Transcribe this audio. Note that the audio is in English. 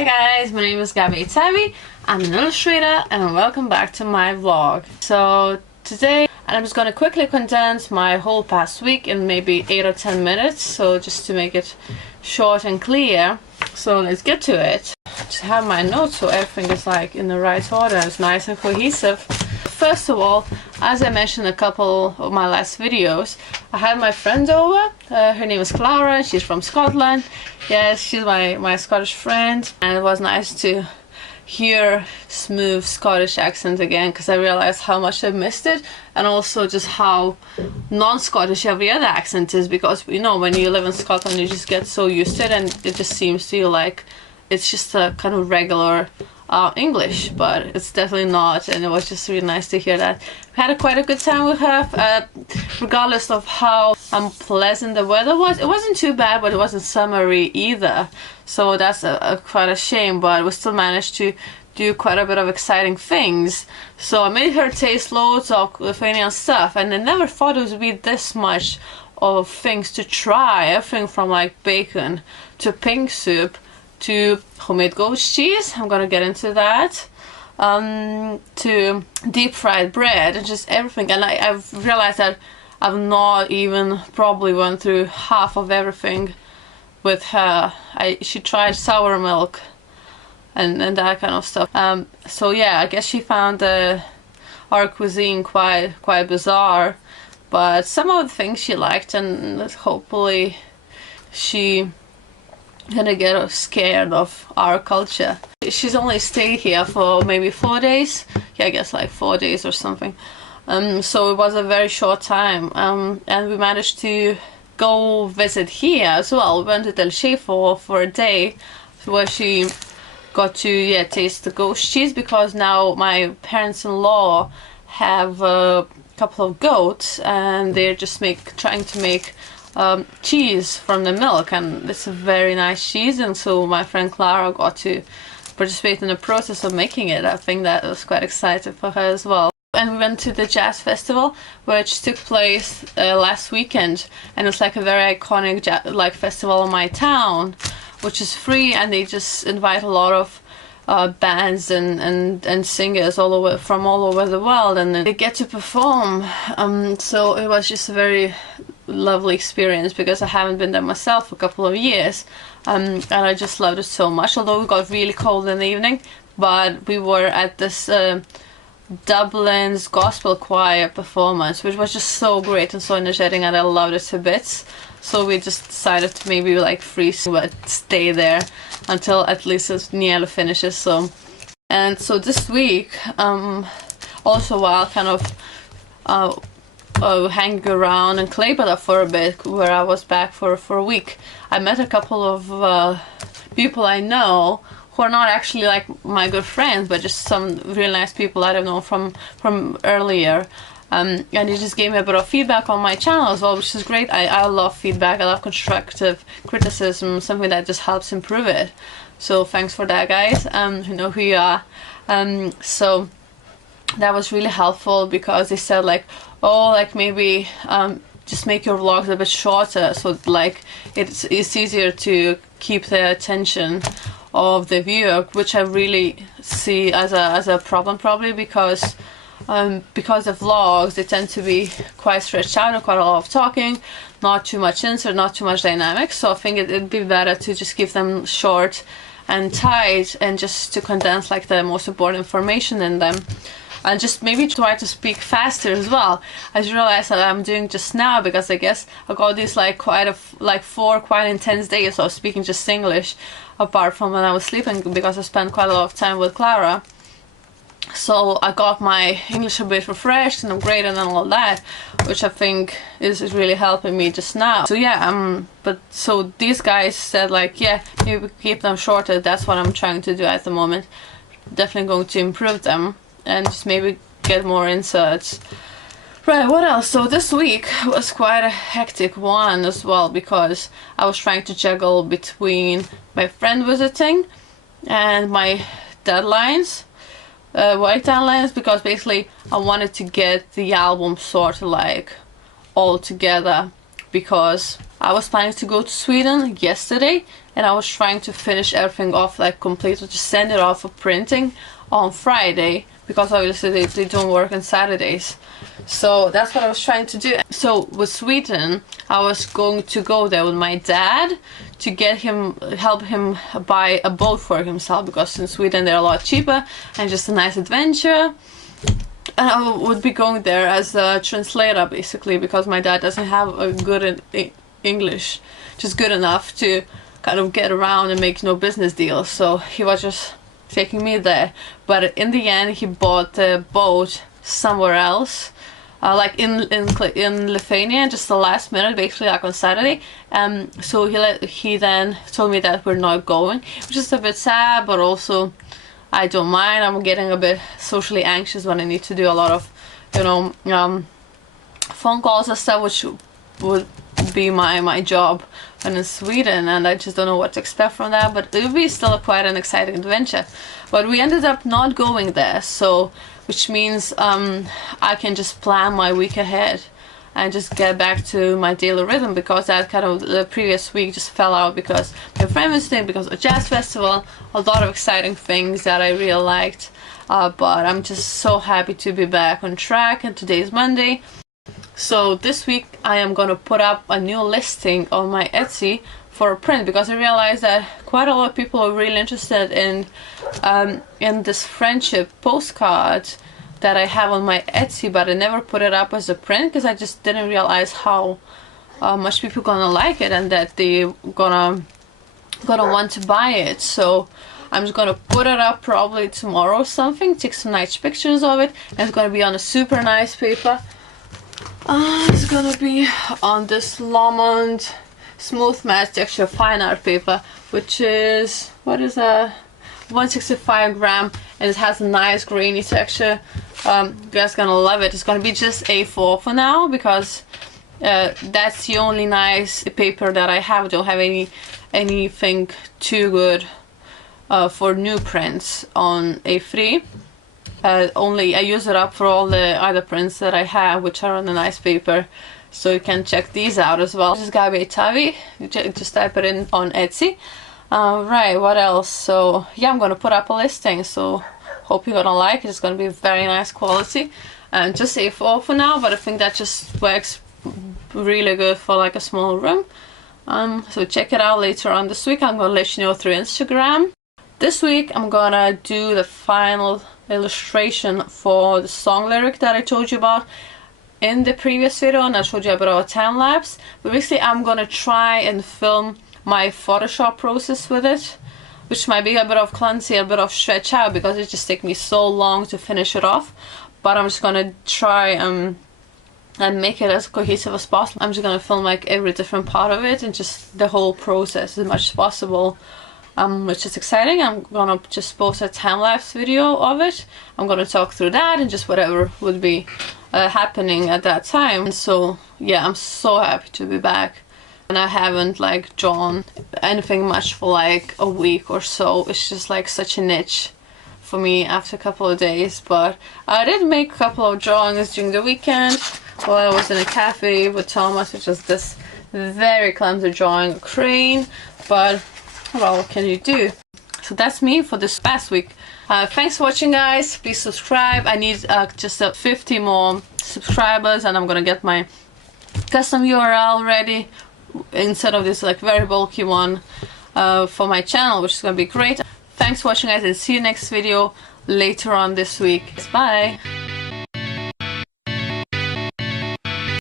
Hi guys, my name is Gabby Tavi. I'm an illustrator and welcome back to my vlog. So today I'm just gonna quickly condense my whole past week in maybe 8 or 10 minutes, so just to make it short and clear. So let's get to it. Just have my notes so everything is like in the right order, it's nice and cohesive. First of all, as I mentioned in a couple of my last videos, I had my friend over. Her name is Clara, she's from Scotland. Yes, she's my Scottish friend, and it was nice to hear smooth Scottish accent again, because I realized how much I missed it, and also just how non-Scottish every other accent is, because you know, when you live in Scotland you just get so used to it and it just seems to you like it's just a kind of regular English, but it's definitely not, and it was just really nice to hear that. We had quite a good time with her, regardless of how unpleasant the weather was. It wasn't too bad, but it wasn't summery either, so that's quite a shame, but we still managed to do quite a bit of exciting things. So I made her taste loads of Lithuanian stuff, and I never thought it would be this much of things to try. Everything from like bacon to pink soup to homemade goat cheese, I'm gonna get into that, to deep fried bread, and just everything. And I've realized that I've not even probably went through half of everything with her. She tried sour milk and that kind of stuff. So yeah, I guess she found our cuisine quite bizarre, but some of the things she liked, and hopefully she gonna get scared of our culture. She's only stayed here for maybe 4 days. Yeah, I guess like 4 days or something. So it was a very short time, and we managed to go visit here as well. We went to Telšiai for a day, where she got to taste the goat cheese, because now my parents-in-law have a couple of goats and they're just trying to make cheese from the milk, and it's a very nice cheese, and so my friend Clara got to participate in the process of making it. I think that was quite exciting for her as well. And we went to the jazz festival, which took place last weekend, and it's like a very iconic festival in my town, which is free, and they just invite a lot of bands and singers from all over the world, and they get to perform. So it was just a very lovely experience, because I haven't been there myself for a couple of years, and I just loved it so much. Although it got really cold in the evening, but we were at this Dublin's gospel choir performance, which was just so great and so energetic, and I loved it to bits. So we just decided to maybe like freeze but stay there until at least it nearly finishes. So this week, also while kind of hanging around in Clara for a bit, where I was back for a week, I met a couple of people I know who are not actually like my good friends, but just some really nice people that I've known from earlier. And he just gave me a bit of feedback on my channel as well, which is great. I love feedback, I love constructive criticism, something that just helps improve it. So thanks for that, guys. You know who you are. So that was really helpful, because they said like, oh, like maybe just make your vlogs a bit shorter, so like it's easier to keep the attention of the viewer, which I really see as a problem, probably because the vlogs, they tend to be quite stretched out and quite a lot of talking, not too much insert, not too much dynamics. So I think it'd be better to just keep them short and tight, and just to condense like the most important information in them, and just maybe try to speak faster as well. I just realized that I'm doing just now, because I guess I got these like 4 quite intense days of speaking just English, apart from when I was sleeping, because I spent quite a lot of time with Clara. So I got my English a bit refreshed and upgraded and all that, which I think is really helping me just now. So yeah, so these guys said like, yeah, maybe keep them shorter. That's what I'm trying to do at the moment. Definitely going to improve them and just maybe get more inserts. Right, what else? So this week was quite a hectic one as well, because I was trying to juggle between my friend visiting and my deadlines. White deadlines, because basically I wanted to get the album sort of like all together, because I was planning to go to Sweden yesterday, and I was trying to finish everything off like completely, just send it off for printing on Friday, because obviously they don't work on Saturdays. So that's what I was trying to do. So with Sweden, I was going to go there with my dad to get him, help him buy a boat for himself, because in Sweden they're a lot cheaper and just a nice adventure. And I would be going there as a translator basically, because my dad doesn't have a good English, just good enough to kind of get around and make no business deals. So he was just taking me there, but in the end he bought the boat somewhere else, like in Lithuania, just the last minute, basically like on Saturday. So he then told me that we're not going, which is a bit sad, but also I don't mind. I'm getting a bit socially anxious when I need to do a lot of, you know, phone calls and stuff, which would be my job when in Sweden, and I just don't know what to expect from that, but it will be still quite an exciting adventure. But we ended up not going there, so which means I can just plan my week ahead and just get back to my daily rhythm, because that kind of the previous week just fell out because my friend was there, because of a jazz festival, a lot of exciting things that I really liked, but I'm just so happy to be back on track, and today is Monday. So this week I am gonna put up a new listing on my Etsy for a print, because I realized that quite a lot of people are really interested in this friendship postcard that I have on my Etsy, but I never put it up as a print because I just didn't realize how much people gonna like it and that they gonna want to buy it. So I'm just gonna put it up probably tomorrow or something, take some nice pictures of it, and it's gonna be on a super nice paper. It's gonna be on this Lomond smooth matte texture fine art paper, which is, what is that, 165 gram, and it has a nice grainy texture. You guys gonna love it. It's gonna be just A4 for now, because that's the only nice paper that I have. I don't have anything too good for new prints on A3. Only I use it up for all the other prints that I have, which are on a nice paper, so you can check these out as well. This is Gabi Tavi. Just type it in on Etsy. Right, what else? So yeah, I'm gonna put up a listing, so hope you're gonna like it. It's gonna be very nice quality, and just A4 for now, but I think that just works really good for like a small room. So check it out later on this week. I'm gonna let you know through Instagram. This week I'm gonna do the final illustration for the song lyric that I told you about in the previous video, and I showed you about a time lapse. But basically I'm gonna try and film my Photoshop process with it, which might be a bit of clumsy, a bit of stretch out, because it just takes me so long to finish it off. But I'm just gonna try and make it as cohesive as possible. I'm just gonna film like every different part of it and just the whole process as much as possible. Which is exciting. I'm gonna just post a time-lapse video of it. I'm gonna talk through that and just whatever would be happening at that time. And so yeah, I'm so happy to be back, and I haven't like drawn anything much for like a week or so. It's just like such a niche for me after a couple of days, but I did make a couple of drawings during the weekend while I was in a cafe with Thomas, which is this very clumsy drawing, a crane, but well, what can you do? So that's me for this past week. Thanks for watching, guys. Please subscribe. I need just 50 more subscribers, and I'm gonna get my custom URL ready instead of this like very bulky one for my channel, which is gonna be great. Thanks for watching, guys, and see you next video later on this week. Bye.